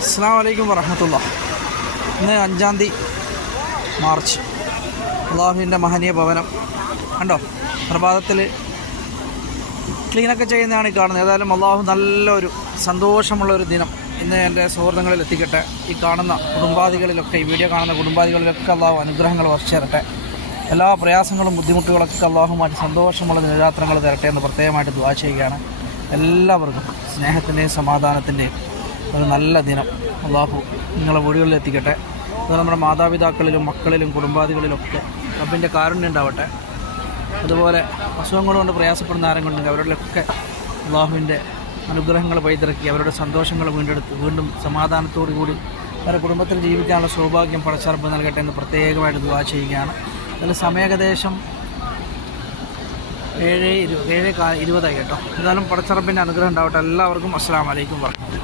അസ്സലാമു അലൈക്കും വറഹ്മത്തുള്ളാഹി. ഇന്ന് 5 മാർച്ച് അള്ളാഹുവിൻ്റെ മഹനീയ ഭവനം കണ്ടോ, പ്രഭാതത്തിൽ ക്ലീനൊക്കെ ചെയ്യുന്നതാണ് ഈ കാണുന്നത്. ഏതായാലും അള്ളാഹു നല്ലൊരു സന്തോഷമുള്ളൊരു ദിനം ഇന്ന് എൻ്റെ സുഹൃത്തുക്കളിൽ എത്തിക്കട്ടെ. ഈ കാണുന്ന കുടുംബാദികളിലൊക്കെ, ഈ വീഡിയോ കാണുന്ന കുടുംബാദികളിലൊക്കെ അള്ളാഹു അനുഗ്രഹങ്ങൾ വർഷിച്ചു. എല്ലാ പ്രയാസങ്ങളും ബുദ്ധിമുട്ടുകളൊക്കെ അള്ളാഹു മാറ്റി സന്തോഷമുള്ള ദിനരാത്രങ്ങൾ തരട്ടെ എന്ന് പ്രത്യേകമായിട്ട് ദുആ ചെയ്യുകയാണ്. എല്ലാവർക്കും സ്നേഹത്തിൻ്റെയും സമാധാനത്തിൻ്റെയും ഒരു നല്ല ദിനം അള്ളാഹു നിങ്ങളെ വീടുകളിൽ എത്തിക്കട്ടെ. അത് നമ്മുടെ മാതാപിതാക്കളിലും മക്കളിലും കുടുംബാദികളിലൊക്കെ റബ്ബിൻ്റെ കാരുണ്യം ഉണ്ടാവട്ടെ. അതുപോലെ അസുഖങ്ങൾ കൊണ്ട് പ്രയാസപ്പെടുന്ന ആരും കൊണ്ടെങ്കിൽ അവരിലൊക്കെ അള്ളാഹുവിൻ്റെ അനുഗ്രഹങ്ങൾ പൈതിറക്കി അവരുടെ സന്തോഷങ്ങൾ വീണ്ടെടുത്ത് വീണ്ടും സമാധാനത്തോടു കൂടി അവരുടെ കുടുംബത്തിൽ ജീവിക്കാനുള്ള സൗഭാഗ്യം പടച്ച റബ്ബ് നൽകട്ടെ എന്ന് പ്രത്യേകമായിട്ട് ദുആ ചെയ്യുകയാണ്. അതിൽ സമയം ഏകദേശം 7:20 കേട്ടോ. എന്തായാലും പടച്ച റബ്ബിൻ്റെ അനുഗ്രഹം ഉണ്ടാവട്ടെ. എല്ലാവർക്കും അസ്സലാമു അലൈക്കും വറഹ്മത്തുള്ളാഹി.